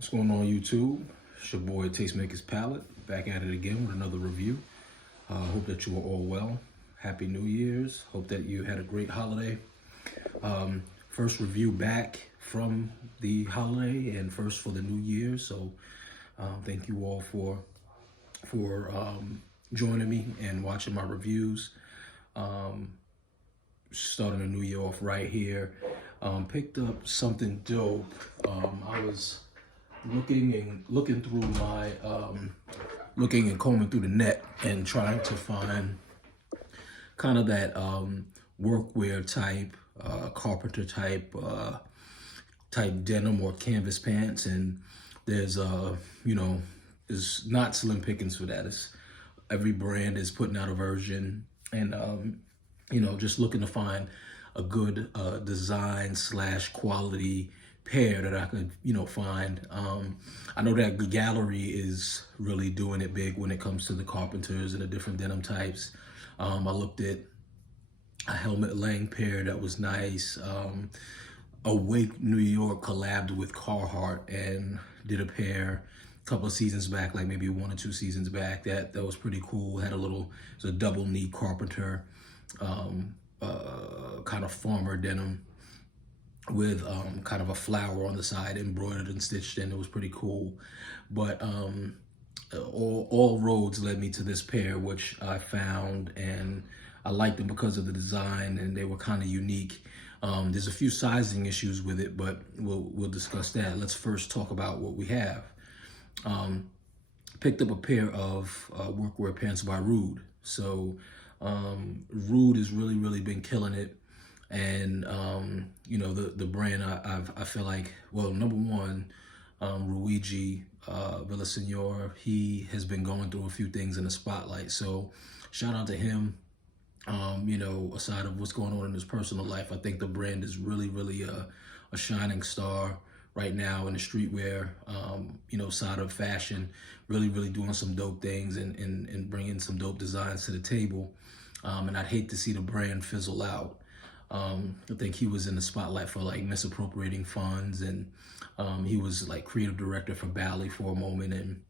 What's going on, YouTube? It's your boy Tastemakers Palette, back at it again with another review. Hope that you are all well. Happy New Year's. Hope that you had a great holiday. First review back from the holiday and first for the new year. So thank you all for joining me and watching my reviews. Starting the new year off right here. Picked up something dope. I was looking through my looking and combing through the net and trying to find kind of that workwear type, carpenter type denim or canvas pants, and there's there's not slim pickings for that. It's every brand is putting out a version, and just looking to find a good design / quality pair that I could, find. I know that the gallery is really doing it big when it comes to the carpenters and the different denim types. I looked at a Helmut Lang pair that was nice. Awake New York collabed with Carhartt and did a pair a couple of seasons back, like maybe 1 or 2 seasons back. That was pretty cool. Had it was a double knee carpenter, kind of farmer denim with kind of a flower on the side, embroidered and stitched in. It was pretty cool. But all roads led me to this pair, which I found, and I liked them because of the design, and they were kind of unique. There's a few sizing issues with it, but we'll discuss that. Let's first talk about what we have. Picked up a pair of workwear pants by Rhude. So Rhude has really been killing it. And the brand, I feel like, well, number one, Luigi Villasenor, he has been going through a few things in the spotlight. So shout out to him. Aside of what's going on in his personal life, I think the brand is really a shining star right now in the streetwear, side of fashion, really doing some dope things and bringing some dope designs to the table. And I'd hate to see the brand fizzle out. I think he was in the spotlight for like misappropriating funds, and he was like creative director for Bally for a moment and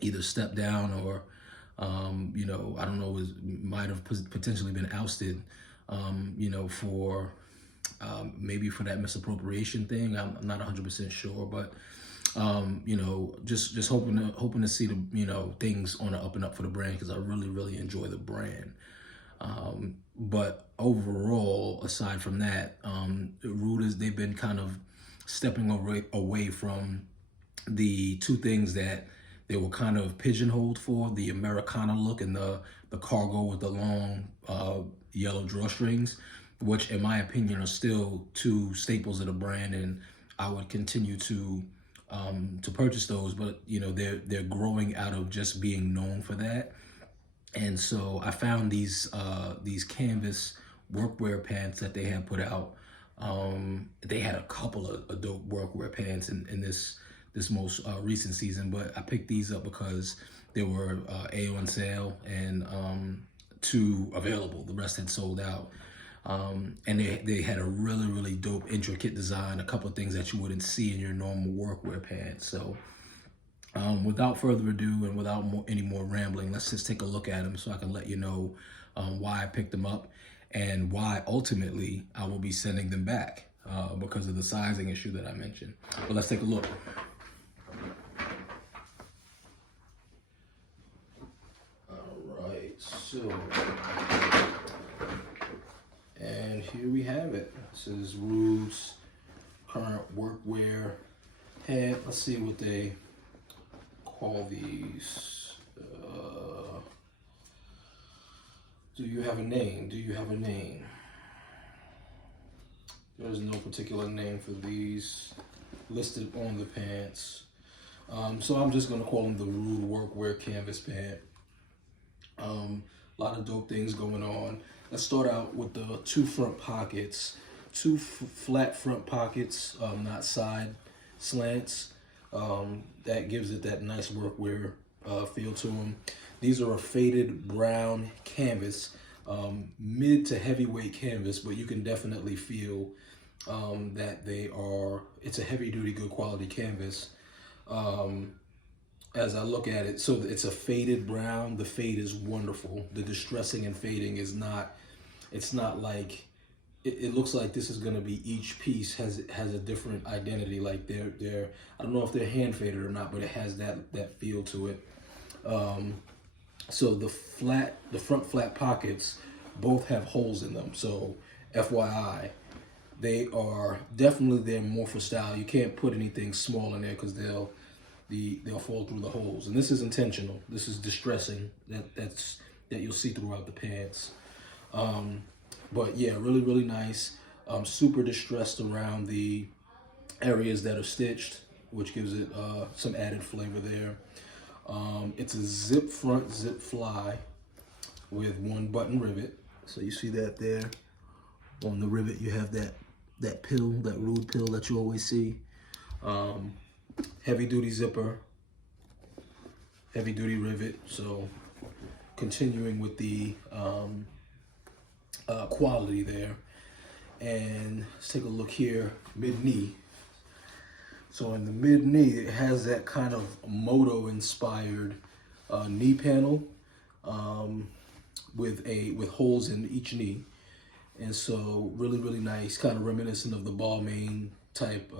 either stepped down or, I don't know, might have potentially been ousted, for maybe for that misappropriation thing. I'm not 100% sure, but just hoping to see the things on the up and up for the brand, because I really enjoy the brand. But overall, aside from that, Rhude they've been kind of stepping away from the two things that they were kind of pigeonholed for: the Americana look and the cargo with the long yellow drawstrings, which in my opinion are still two staples of the brand, and I would continue to purchase those. But they're growing out of just being known for that. And so I found these canvas workwear pants that they had put out. They had a couple of dope workwear pants in this most recent season, but I picked these up because they were A on sale and 2 available. The rest had sold out. And they had a really dope intricate design, a couple of things that you wouldn't see in your normal workwear pants. So without further ado and without any more rambling, let's just take a look at them so I can let you know why I picked them up and why ultimately I will be sending them back because of the sizing issue that I mentioned. But let's take a look. All right, so, and here we have it. This is Rhude's current workwear pant. Let's see what they call these. Do you have a name? There's no particular name for these listed on the pants. So I'm just gonna call them the Rhude workwear canvas pant. A lot of dope things going on. Let's start out with the 2 front pockets. 2 flat front pockets, not side slants. That gives it that nice workwear feel to them. These are a faded brown canvas, mid to heavyweight canvas, but you can definitely feel that it's a heavy duty, good quality canvas. as I look at it. So it's a faded brown. The fade is wonderful. The distressing and fading is not, it's not like, it looks like this is gonna be, each piece has a different identity. Like they're I don't know if they're hand faded or not, but it has that feel to it. So the front flat pockets both have holes in them. So FYI, they are definitely there more for style. You can't put anything small in there because they'll fall through the holes. And this is intentional. This is distressing. That you'll see throughout the pants. But yeah, really, really nice. Super distressed around the areas that are stitched, which gives it some added flavor there. It's a zip front, zip fly with one button rivet. So you see that there. On the rivet, you have that pill, that Rhude pill that you always see. Heavy duty zipper, heavy duty rivet. So continuing with the quality there. And let's take a look here, mid-knee. So in the mid-knee, it has that kind of moto-inspired knee panel with holes in each knee. And so really, really nice, kind of reminiscent of the Balmain type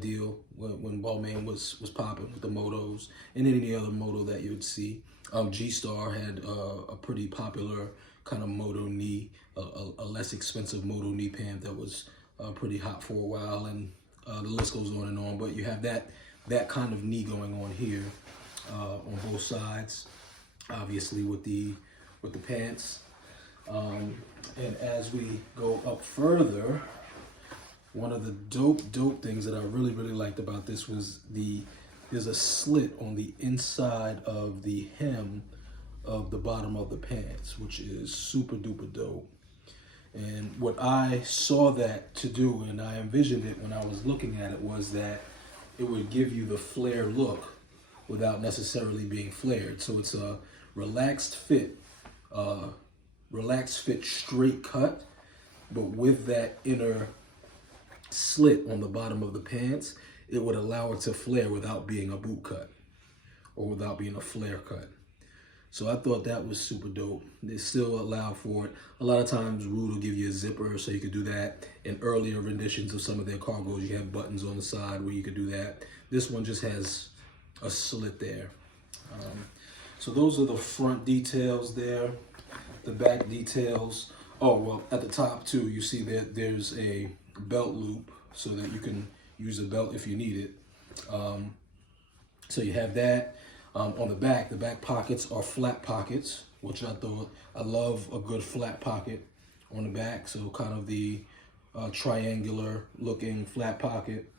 deal when Balmain was popping with the motos and any other moto that you would see. G-Star had a pretty popular kind of moto knee, a less expensive moto knee pant that was pretty hot for a while, and the list goes on and on. But you have that kind of knee going on here on both sides, obviously with the pants. And as we go up further, one of the dope things that I really, really liked about this was there's a slit on the inside of the hem of the bottom of the pants, which is super duper dope. And what I saw that to do, and I envisioned it when I was looking at it, was that it would give you the flare look without necessarily being flared. So it's a relaxed fit straight cut, but with that inner slit on the bottom of the pants, it would allow it to flare without being a boot cut or without being a flare cut. So I thought that was super dope. They still allow for it. A lot of times Rhude will give you a zipper, so you could do that. In earlier renditions of some of their cargos, you have buttons on the side where you could do that. This one just has a slit there. So those are the front details there. The back details. Oh, well, at the top too, you see that there's a belt loop so that you can use a belt if you need it. So you have that. On the back pockets are flat pockets, which I love a good flat pocket on the back. So kind of the triangular looking flat pocket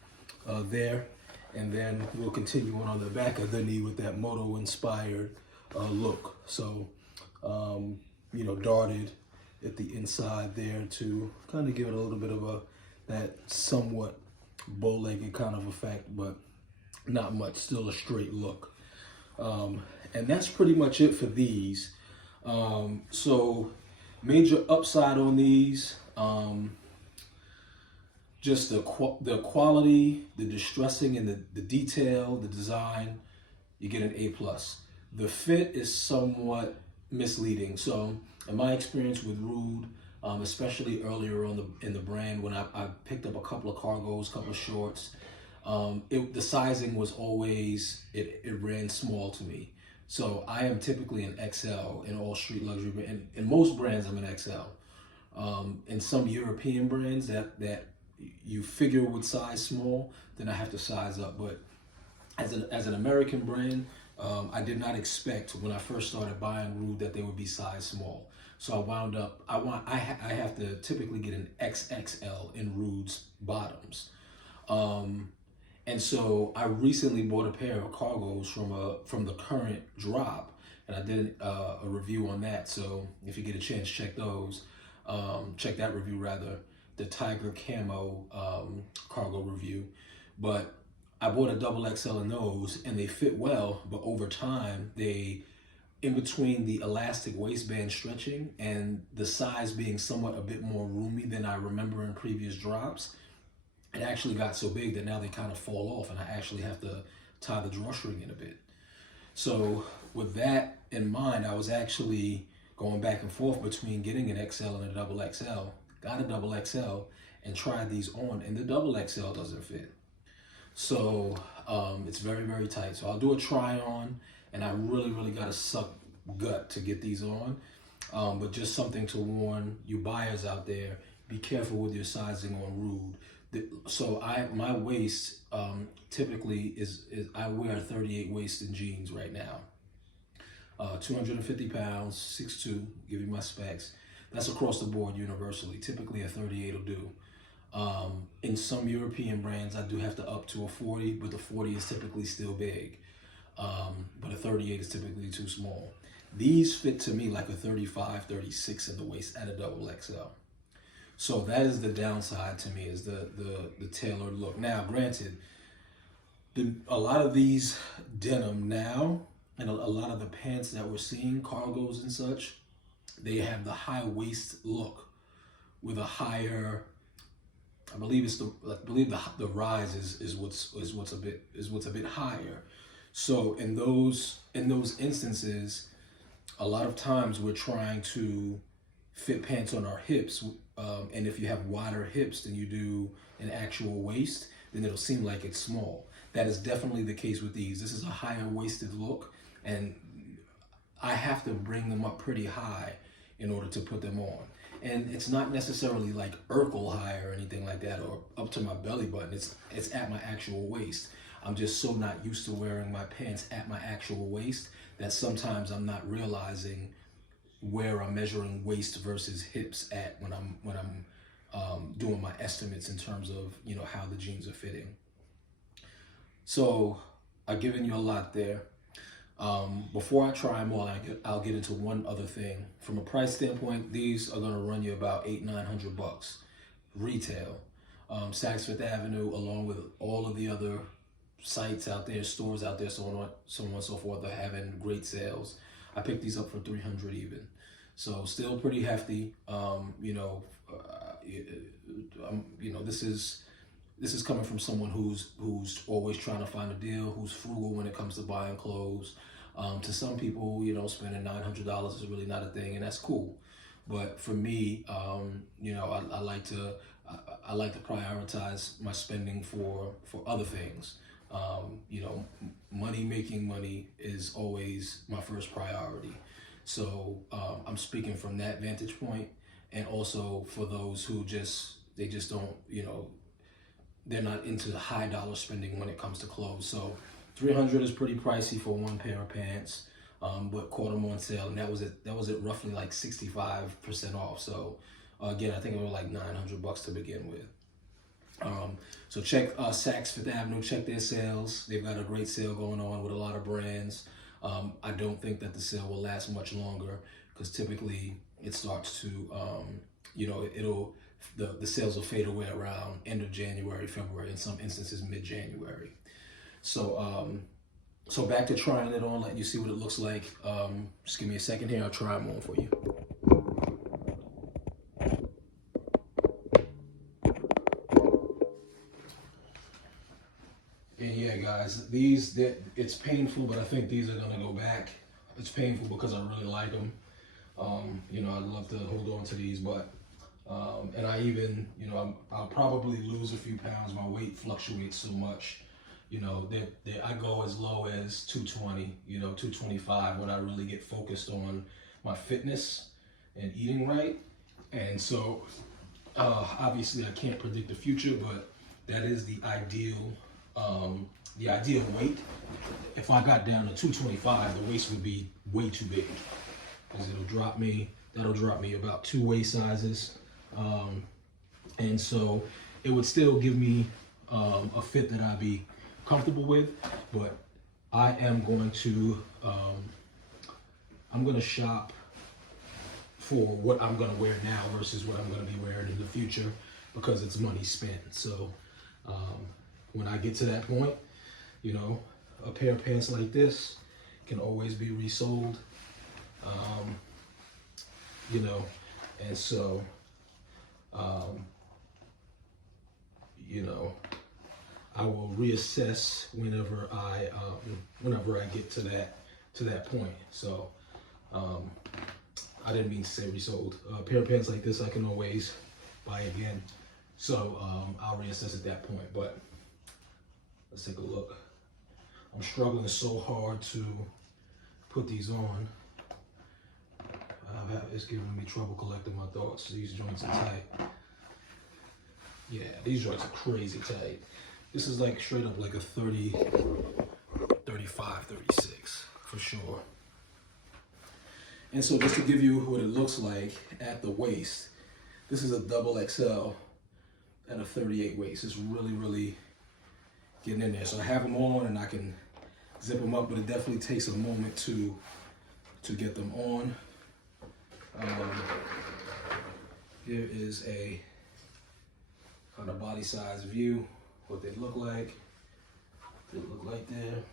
there. And then we'll continue on the back of the knee with that moto inspired look. So, darted at the inside there to kind of give it a little bit of that somewhat bow-legged kind of effect, but not much, still a straight look. And that's pretty much it for these. So major upside on these, just the quality, the distressing, and the detail, the design, you get an A+. The fit is somewhat misleading. So in my experience with Rhude, especially earlier on in the brand, when I picked up a couple of cargos, couple of shorts, the sizing was always, it ran small to me. So I am typically an XL in all street luxury, and in most brands I'm an XL. In some European brands that you figure would size small, then I have to size up. But as an American brand, I did not expect when I first started buying Rhude that they would be size small. So I wound up, I have to typically get an XXL in Rhude's bottoms. And so I recently bought a pair of cargos from the current drop, and I did a review on that. So if you get a chance, check those. Check that review rather, the Tiger Camo cargo review. But I bought a double XL in those, and they fit well. But over time, in between the elastic waistband stretching and the size being somewhat a bit more roomy than I remember in previous drops, it actually got so big that now they kind of fall off, and I actually have to tie the drawstring in a bit. So with that in mind, I was actually going back and forth between getting an XL and a double XL. Got a double XL and tried these on, and the double XL doesn't fit. So it's very, very tight. So I'll do a try on, and I really, really got to suck gut to get these on. But just something to warn you buyers out there, be careful with your sizing on Rhude. So my waist typically is I wear a 38 waist in jeans right now. 250 pounds, 6'2", give you my specs. That's across the board universally. Typically a 38 will do. In some European brands, I do have to up to a 40, but the 40 is typically still big. But a 38 is typically too small. These fit to me like a 35, 36 in the waist at a double XL. So that is the downside to me, is the tailored look. Now, granted, a lot of these denim now, and a lot of the pants that we're seeing, cargos and such, they have the high waist look with a higher, I believe the rise is what's a bit higher. So in those instances, a lot of times we're trying to fit pants on our hips, and if you have wider hips than you do an actual waist, then it'll seem like it's small. That is definitely the case with these. This is a higher waisted look, and I have to bring them up pretty high in order to put them on. And it's not necessarily like Urkel high or anything like that, or up to my belly button. It's at my actual waist. I'm just so not used to wearing my pants at my actual waist that sometimes I'm not realizing where I'm measuring waist versus hips at when I'm doing my estimates in terms of, you know, how the jeans are fitting. So I've given you a lot there. Before I try them all, I'll get into one other thing. From a price standpoint, these are gonna run you about $800-900 retail. Saks Fifth Avenue, along with all of the other sites out there, stores out there, so on and so forth, are having great sales. I picked these up for $300 even, so still pretty hefty. You know, this is coming from someone who's always trying to find a deal, who's frugal when it comes to buying clothes. To some people, you know, spending $900 is really not a thing, and that's cool. But for me, you know, I like to prioritize my spending for other things. You know, making money is always my first priority. So I'm speaking from that vantage point, and also for those who just don't, you know, they're not into the high dollar spending when it comes to clothes. So $300 is pretty pricey for one pair of pants, but caught them on sale, and that was it roughly like 65% off. So again, I think it was like $900 to begin with. So check Saks Fifth Avenue, check their sales. They've got a great sale going on with a lot of brands. I don't think that the sale will last much longer, because typically it starts to, you know, the sales will fade away around end of January, February, in some instances mid-January. So so back to trying it on, letting you see what it looks like. Just give me a second here, I'll try them on for you. And yeah, guys, it's painful, but I think these are gonna go back. It's painful because I really like them. You know, I'd love to hold on to these, but and I even, you know, I'll probably lose a few pounds. My weight fluctuates so much. You know, I go as low as 220, you know, 225 when I really get focused on my fitness and eating right. And so, obviously, I can't predict the future, but that is the ideal weight. If I got down to 225, the waist would be way too big, because that'll drop me about 2 waist sizes. And so it would still give me a fit that I'd be comfortable with, but I am going to I'm going to shop for what I'm going to wear now versus what I'm going to be wearing in the future, because it's money spent. So when I get to that point, you know, a pair of pants like this can always be resold, you know, and so you know, I will reassess whenever I get to that point. So I didn't mean to say resold. A pair of pants like this I can always buy again. So I'll reassess at that point. But let's take a look. I'm struggling so hard to put these on. It's giving me trouble collecting my thoughts. These joints are tight. Yeah, these joints are crazy tight. This is like straight up like a 30, 35, 36 for sure. And so just to give you what it looks like at the waist, this is a double XL at a 38 waist. It's really, really getting in there. So I have them on and I can zip them up, but it definitely takes a moment to get them on. Here is a kind of body size view, what they look like. They look like there.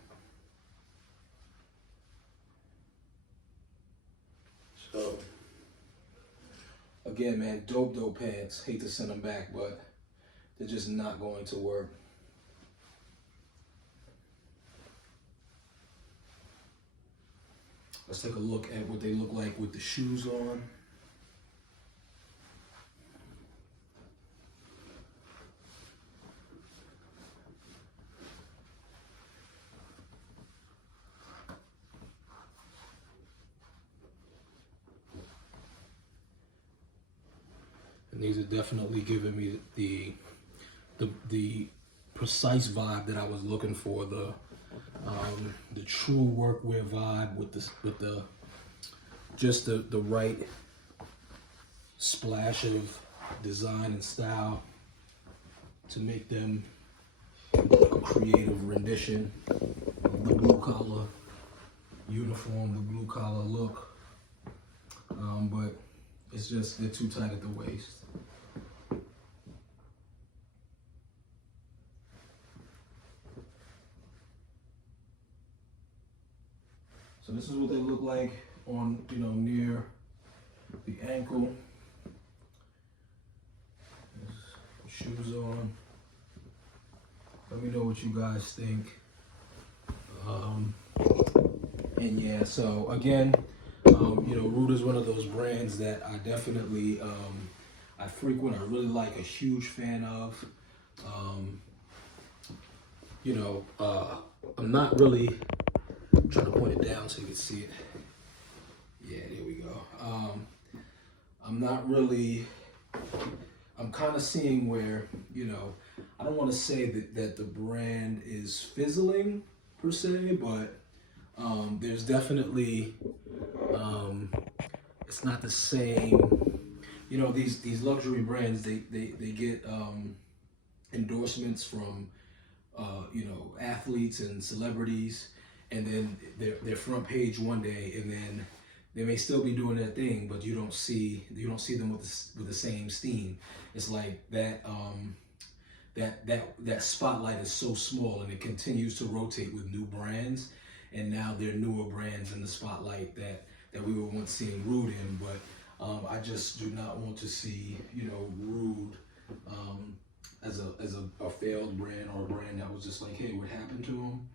So, again, man, dope pants. Hate to send them back, but they're just not going to work. Let's take a look at what they look like with the shoes on. And these are definitely giving me the precise vibe that I was looking for, the true workwear vibe with the just the right splash of design and style to make them a creative rendition of the blue collar uniform, the blue collar look. But it's just, they're too tight at the waist. So this is what they look like on, near the ankle. Shoes on. Let me know what you guys think. And yeah, so again, Rhude is one of those brands that I definitely, I frequent, I really like, a huge fan of. I'm not really, I'm trying to point it down so you can see it. Yeah, there we go. I'm kind of seeing where, I don't want to say that the brand is fizzling per se, but there's definitely, it's not the same. These luxury brands, they get endorsements from athletes and celebrities, and then they're front page one day, and then they may still be doing their thing, but you don't see them with the same steam. It's like that that spotlight is so small, and it continues to rotate with new brands, and now there are newer brands in the spotlight that we were once seeing Rhude in. But I just do not want to see Rhude as a failed brand, or a brand that was just like, hey, what happened to them?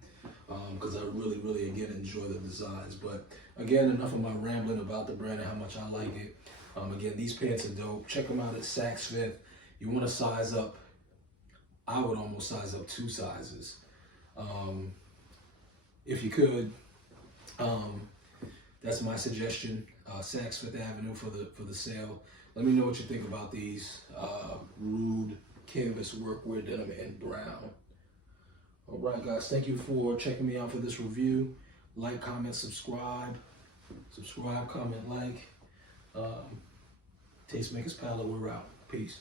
Because I really again enjoy the designs. But again, enough of my rambling about the brand and how much I like it. Again, these pants are dope. Check them out at Saks Fifth. You want to size up, I would almost size up 2 sizes if you could. That's my suggestion. Saks Fifth Avenue for the sale. Let me know what you think about these Rhude Canvas workwear denim in brown. All right, guys, thank you for checking me out for this review. Like, comment, subscribe, comment, like. Tastemakers Palette, we're out. Peace.